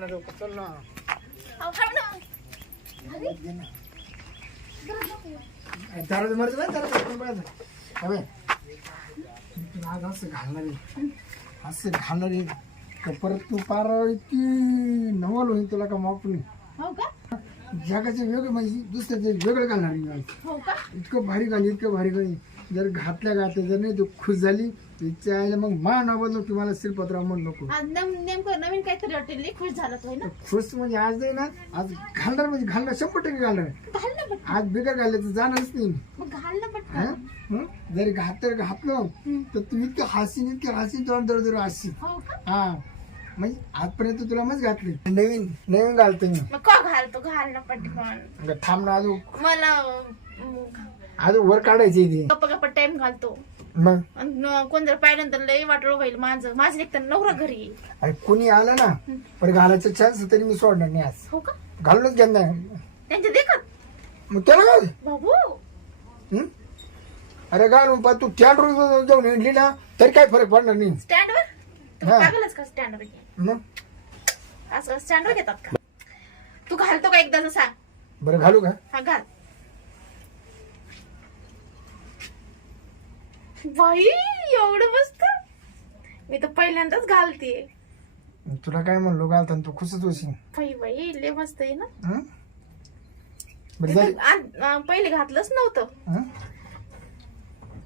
चल ना. त्याला मरत नाही आज असं घालणार. असं घालणार. तर परत तू पार की नवल होईल तुला का माप नाही हो का? जगाचे वेगळं म्हणजे दुसऱ्याचे वेगळं घालणार. हो का? इतकं भारी घाली इतकं भारी घाली. जर घातल्या घातल्या जर नाही तू खुश झाली तिच्या आईला मग मा नाव बदलू तुम्हाला श्रीपतराव म्हणू नको आज नेम- नेमकं नवीन काहीतरी लई खुश झाला तो है ना? खुश म्हणजे आज नाही ना आज घालणार म्हणजे घालणार शंभर टक्के घालणार. घाल ना पटकन. आज बिगर घालले तर जाणारच नाही. मग घाल ना हं? पटकन हं? जरी घातर घातलं तर तू इतकं हसीन इतकं हसीन तुला दर दर हसी हो का? हा. म्हणजे आजपर्यंत तुला मस्त घातली. नवीन नवीन घालतो मी. मग का घालतो? घाल ना पटकन. अगं थांब ना अजून. मला अं, अजून वर काढायची ती. गप्पा गप्पा टाइम घालतो. मग? आणि न- कोण जर पाहिलं तर लई वाटलं होईल माझं. माझं एक तर नवरा घरी आहे. आणि कोणी आलं ना पण घालायचं चान्स तरी मी सोडणार नाही आज. हो का? घालूनच घेणार त्यांच्या देखत. मग त्याला बाबू. हं? अरे घालून पण तू त्या रोज जाऊन हिंडली ना तरी काय फरक पडणार नाही. स्टँडवर हा. टाकलंच का स्टँडवर मग? असं स्टँडवर घेतात का? तू घालतो का एकदा सांग? बरं घालू का? हा घाल. बाई एवढं मस्त. मी तर पहिल्यांदाच घालते तुला काय म्हणलो घालताना तू खुशच होशील. बाई बाई लय मस्त आहे ना. हं? बरं आत- अं, पहिले घातलंच नव्हतं. हं?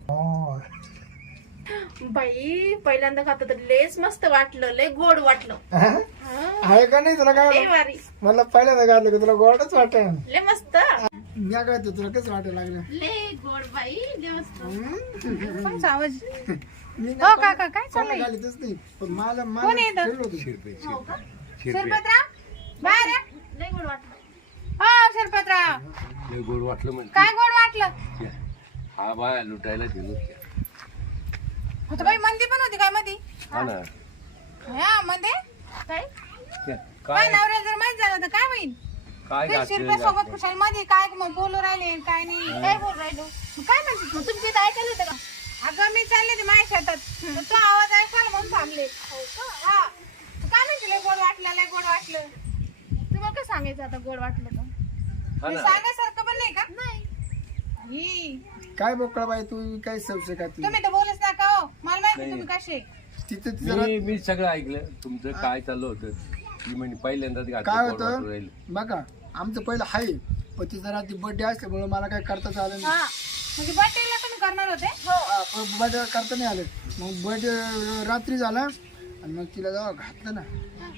हो. बाई पहिल्यांदा घातलं तर लेस मस्त वाटलं लय गोड वाटलं. हं? हा, आहे का नाही तुला लय काय भारी. मला पहिल्यांदा घातलं का तुला गोडच वाटेल? लय मस्त. मी काय ते? तुला कसं वाटायला लागलं? लय गोड बाई लय मस्त हं? कोणचा आवाज? मी हो काका काय चाललंय? घालीतच नाही पण मला कोण मला येतं? खेळलो होतं. हो का? शिरपतराव? बाहेर या. लय गोड वाटलं. हो शिरपतराव. लय गोड वाटलं म्हणजे काय गोड वाटलं? हा बाया लुटायला गेलो होतं बाई मंदी पण होती काय मध्ये हा ना. हा मध्ये काय? काय काय? नवऱ्याला जर माहीत झालं तर काय होईल? काय खुशाल मध्ये काय मग बोलू राहिले काय नाही. काय बोल राहिलो? मग काय म्हणते मग ऐकायला का? अगं मी चालले ते माझ्या शेतात. तर तो आवाज ऐकायला म्हणून थांबले. हा. तू काय म्हणते? लय गोड वाटलं लय गोड वाटलं. तुम्हाला काय सांगायचं आता गोड वाटलं तर? ना. सांगायसारखं पण नाही का? नाही. ही. काय बोकळा बाई तू काय सबसे का ती? तुम्ही तर बोलच नका हो? मला माहिती तुम्ही कसे. तिथे जरा मी मी सगळं ऐकलं. तुमचं काय चाललं होतं? ती म्हणे पहिल्यांदाच काय होतं? राहिलं. बघा. आमचं पहिलं हाय पण ती जरा ती बर्थडे असल्यामुळे मला काय करताच आलं नाही. हा म्हणजे बर्थडेला तुम्ही करणार होते? बर्थडे करता नाही आलं. मग बर्थडे रात्री झाला आणि मग तिला जेव्हा घातलं ना.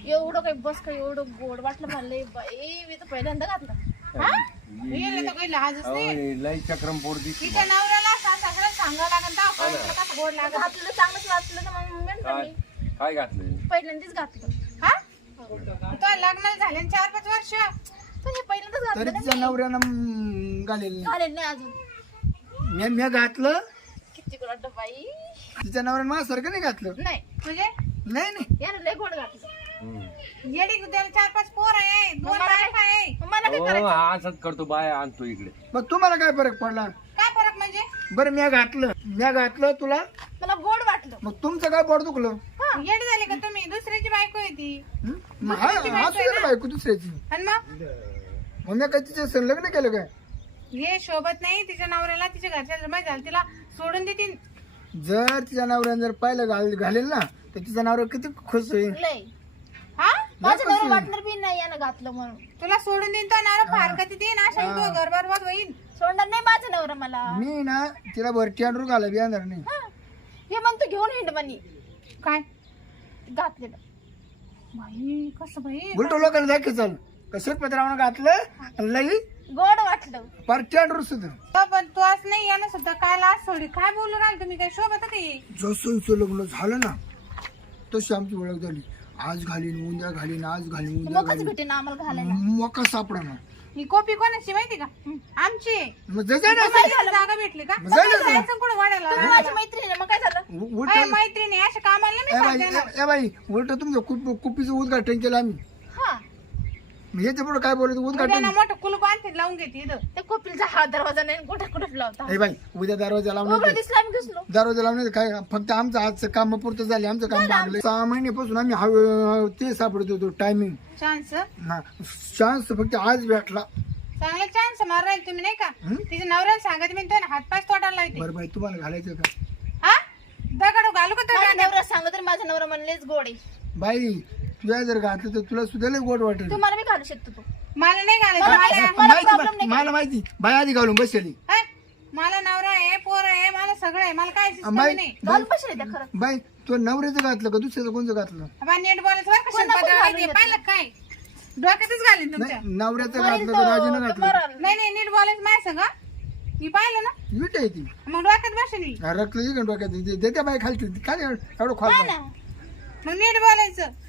एवढं काही बस काय एवढं गोड वाटलं मला लय बाई मी तर पहिल्यांदा घातलं. हे? तर काही लाजच नाही. हे चक्रम दिसते तिच्या नवऱ्याला सासऱ्याला सांगावं लागेल तर आपण तुला कसं गोड लागत घातलं चांगलंच वाटलं ना मग म्हणलं काय मी काय घातलं? पहिल्यांदाच घातलं. हा? तो लग्न झाले चार पाच वर्ष. पण हे पहिल्यांदाच तरी घातलं ना तिच्या नवऱ्यानं म, घालेलं नाही. घालेल नाही अजून. मी मी घातलं. किती गोड बाई. तिच्या नवऱ्यानं माझ्यासारखं नाही घातलं. नाही. म्हणजे? नाही नाही. यानं लय गोड घातलं. हम्म. येडी त्याला चार पाच पोर आहे. दोन बायका आहे. मग मला काय करायचं? हा असंच करतो बाया आणतो इकडे. मग तुम्हाला काय फरक पडला? काय फरक म्हणजे? बरं मी घातलं. मी घातलं तुला. मला गोड वाटलं. मग तुमचं काय पोट दुखलं? येडी झाली का तुम्ही? दुसऱ्याची बायको आहे ती. हं? मग हा बायको दुसऱ्याची. आणि मग? मग मी काय तिच्या संग लग्न केलं काय? हे शोभत नाही तिच्या नवऱ्याला तिच्या घरच्या माहिती झालं तिला सोडून देतील जर तिच्या नवऱ्यानं जर पाहिलं घाल घालेल ना तर तिचा नवरा किती खुश होईल. लय. हा? माझं नवरा वाटणार बी नाही यानं घातलं म्हणून. तुला सोडून देईन तो नवरा फारकत देईन अशा तू घर बरबाद होईल सोडणार नाही माझं नवरा मला. मी ना तिला भरती आणून घाला बी येणार नाही. हा. हे मग तू घेऊन हिंड म्हणी. काय? घातलेलं. बाई कसं बाई? उलट लोकांना दाखव चाल. कशेत पत्रावनं घातलं लई गोड वाटलं. पार्टी आणून सुद्धा तो पण तू आज नाही यानं सुद्धा. काय लाज सोडी काय बोलू राहिले तुम्ही? काय शोभत ते जसं हिचं लग्न झालं ना तशी आमची ओळख झाली. आज घालीन उद्या घालीन आज घालीन उद्या घालीन. भेटे ना आम्हाला घालायला. मोका सापडा ना. ही कॉपी कोणाची माहिती का? आमची आहे. मग जसा ना. तुम्हाला जागा भेटली का? मग जायला जा. जायचं कुठं वाढायला तुम्ही माझी मैत्रीण आहे, मग काय झालं? उ- उलट अय, मैत्रिणी अशा कामाला ए नाही बाई सांगते ना. ए- ए बाई उलट तुमचं कुप कुपीचं उद्घाटन केलं आम्ही. हा याच्यापुढे काय उद्या उद्घाटन ना मोठं कुलूप आणते लावून घेते इथं. त्या कोपरीचा हा दरवाजा नाही कुठे कुठे लावता? ए बाई उद्या दरवाजा लावून उघडं दिसलं आम्ही घुसलो. दरवाजा लावून काय? फक्त आमचं आजचं काम पुरतं झाले आमचं काम लागलं. सहा महिन्यापासून आम्ही ते सापडत होतो टायमिंग चान्स ना चान्स फक्त आज भेटला. चांगला चान्स मार राहील तुम्ही नाही का? हं? तिच्या नवऱ्याला सांगत मी तो हात पाय तोडायला लावते. बरं बाई तुम्हाला घालायचं का? हा? दगड घालू का तो? नवरा सांगत तर माझा नवरा म्हणलेच गोड आहे. बाई तुझ्या जर घातलं तर तुला सुद्धा लय गोड वाटेल. तुम्हाला मी घालू शकतो तू. मला नाही घालायचं मला मला माहिती- मला problem माहिती नाही. मला माहिती. बाई आधी घालून बसली. है? मला नवरा आहे पोर आहे मला सगळं आहे. मला काय system बाई नाही. घालून बसले त्या खरं. बाई तो नवऱ्याचं घातलं का दुसऱ्याचं कोणचं घातलं? बा नीट बरं का कोण घालून. पाहिलं काय? डोक्यातच घालीन तुमच्या. नाही नवऱ्याचं घातलं तर राजीनं तो घातलं? मरल. नाही नाही नीट बोलायचं माझ्या संग. मी पाहिलं ना. वीट आहे ती. मग डोक्यात बसेल मी. रक्त इकडं डोक्यात? दे- देत्या बाई खालची काय एवढं एवढं खोल हा ना. मग नीट बोलायचं.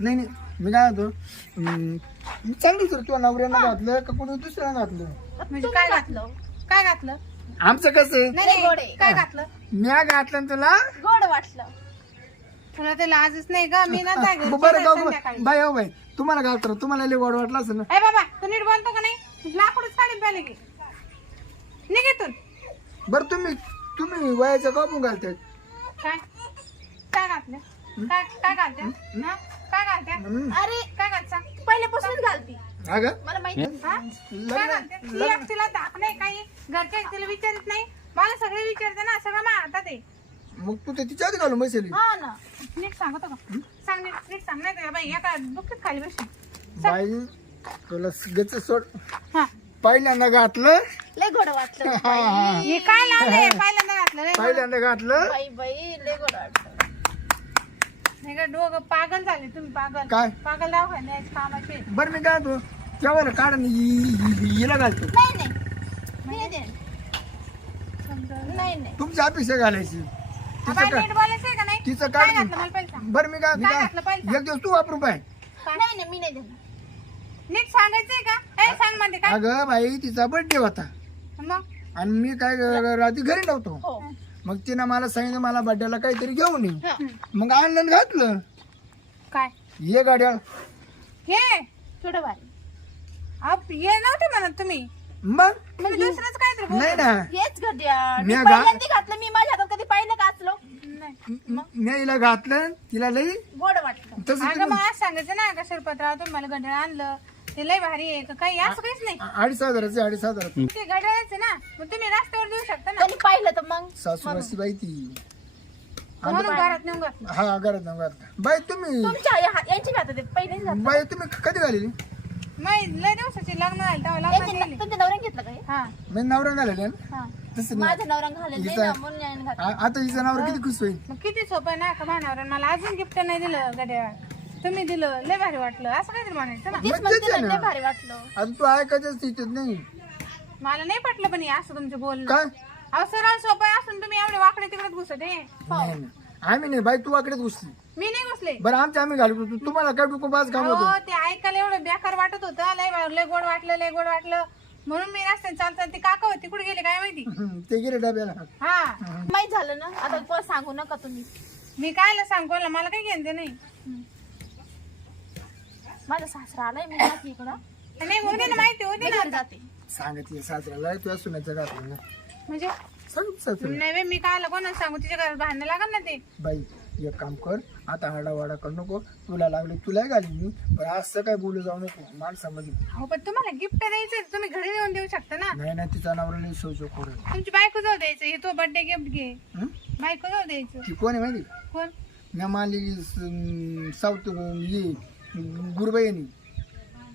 नाही नाही. मी काय हम्म, मी चांगली सर तुला नवऱ्यानं घातलं का कोणी दुसऱ्यानं घातलं? म्हणजे काय घातलं? काय घातलं? आमचं कसं? नाही गोड. काय घातलं? म्या घातलं ना तुला गोड वाटलं. तुला ते लाजच नाही का मी ना त्या बरं का संध्याकाळी. बाई हो बाई. तुम्हाला घालतो तुम्हाला लय गोड वाटलं असेल ना. ए बाबा तू नीट बोलतो का नाही? लाकडच काढीन पहिले की निघेतून बरं तुम्ही तुम्ही वयाच्या कापून घालताय. काय? काय घातलं? काय काय घालते हा? अरे काय घालता? पहिल्यापासूनच घालती. मला माहिती हा? काय घालते? ती एक तिला धाक नाही काही. घरच्या तिला विचारत नाही. मला सगळे विचारते ना सगळं माझ्या हातात आहे. मग तू तर तिच्या आधी घालून बसेल. हा ना. नीट सांगतो का? सांग नीट नीट सांग. नाही का बाई एका दुःखीत खाली बसली? बाई तुला गेच सोड. हा. पहिल्यांदा घातलं. लय वाटलं हा, हा. हे काय लावलंय? पहिल्यांदा घातलं रे. पहिल्यांदा घातलं. बाई बाई लय गोड वाटलं. नाही का? डोकं पागल झाले तुम्ही पागल. काय? पागल दवाखान्यात कामाचे. बरं मी काय तो केव्हा काढ हिला घालतो. नाही नाही. मी नाही देणार. नाही नाही. तुमच्या अपेक्षा घालायची. तिचं बाई, काय नीट बोलायचं आहे का नाही? तिचं काय काढ घातलं मला बरं मी काय पहिलं? एक दिवस तू वापरून पाय नाही नाही मी नाही देणार. नीट सांगायचंय का? ए सांग म्हणते काय? अगं बाई तिचा बर्थडे होता. मग? आणि मी काय ग- रात्री घरी नव्हतो. हो. मग तिनं मला सांगितलं मला बर्थडेला काहीतरी घेऊन ये. मग आणलं आणि घातलं. काय? ये गाड्या हे थोडं भारी अप हे नव्हते म्हणत तुम्ही. मग? मग दुसरंच काहीतरी नाही ना. हेच घड्याळ. मी मी गा- पहिल्यांदा घातलं मी माझ्या हातात कधी पाहिलं का असलो? नाही. मी हिला घातलं तिला लई गोड वाटलं. तसं अगं मग आज सांगायचं ना का शिरपतराव तुम्ही मला घड्याळ आणलं. ते लय भारी आहे. का काही असं काहीच नाही. अडीच हजाराचे अडीच हजाराचे. ते घड्याळच ना मग तुम्ही रस्त्यावर देऊ शकता ना. कोणी पाहिलं तर मग. सासूबाई बाई ती म्हणून घरात नेऊन घातलं. हा घरात ना घरात बाई तुम्ही तुमच्या या- यांची पहिलेच बाई तुम्ही कधी घालेली? नाही लय दिवसाची लग्न झालं तेव्हा लग्न यांची केली. तुमच्या नवऱ्याने घेतलं का हे? हा. मी नवरा घालेले ना? हा. तसं नाही. माझं नवरा घालेल नाही ना म्हणून याने घातलं. आ- आता हिचं नावर किती खुश होईल? मग किती सोपं आहे ना का भानावर मला अजून गिफ्ट नाही दिलं घड्याळ तुम्ही दिलं लय भारी वाटलं. असं काहीतरी म्हणायचं ना. तेच म्हणते ना. लय भारी वाटलं. आता तू ऐकायच्याच तिच्यात नाही. मला नाही पटलं पण हे असं तुमचं बोलणं. काय? अहो सरळ सोपं आहे असून तुम्ही एवढे वाकडे तिकडे घुसत आहे. नाही नाही. आम्ही नाही बाई तू आकडेच घुसली. मी नाही घुसले. बरं आमच्या आम्ही घालू तू- तुम्हाला काय डुकू बाज काम होतं हो ते ऐकायला एवढं बेकार वाटत होतं. लय भा- लय गोड वाटलं लय गोड वाटलं. म्हणून मी रस्त्याने चालतात ते काका होते. कुठे गेले काय माहिती? हम्म, ते गेले डब्याला. हा. माहीत झालं ना. आता परत सांगू नका तुम्ही. मी कायला सांग? कोणाला? मला काही घेणं ते नाही. माझा सासरा आलाय मी जाते इकडं. नाही होते ना माहिती होते मी ना घरी जाते. सांगितलं सासऱ्याला तुझ्या सुनाचं घातलं ना. म्हणजे? सांग सासऱ्याला. नाही बाई, मी कायला कोणाला सांगू? तिच्या घरात भांडणं लागत ना ते. बाई एक काम कर आता आडावाडा करू नको. तुला लागले तुला घाली मी. पण असं काय बोलू जाऊ नको. माणसामध्ये. हो पण तुम्हाला गिफ्ट द्यायचं तुम्ही घरी येऊन देऊ शकता ना. नाही नाही तिचा नवरा शो शो करू तुमची बायको जाऊ द्यायचं हे तो बर्थडे गिफ्ट घे? बायको जाऊ द्यायचं. ती कोण आहे माहिती? कोण? मी मारलेली साऊथ ये. गुरुबाई यांनी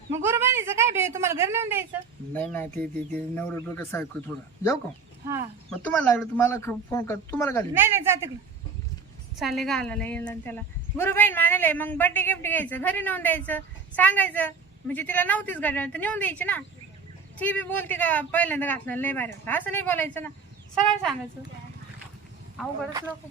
मग गुरुबाईनीचं काय भेट तुम्हाला घरी नेऊन द्यायचं? नाही नाही ते ते ते नवरा डोकं सायको थोडं. जाऊ का? हा. मग तुम्हाला लागलं तुम्हाला फोन कर. तुम्हाला घाली नाही नाही जाते का चालले घालायला येईल आणि त्याला. गुरुबाईन मानले मग बर्थडे गिफ्ट घ्यायचं घरी नेऊन द्यायचं सांगायचं. म्हणजे तिला नव्हतीच गाडी तर नेऊन द्यायची ना. ती बी बोलते का पहिल्यांदा घातलं लय भारी असं नाही बोलायचं ना. सगळं सांगायचं. अवघडच लोक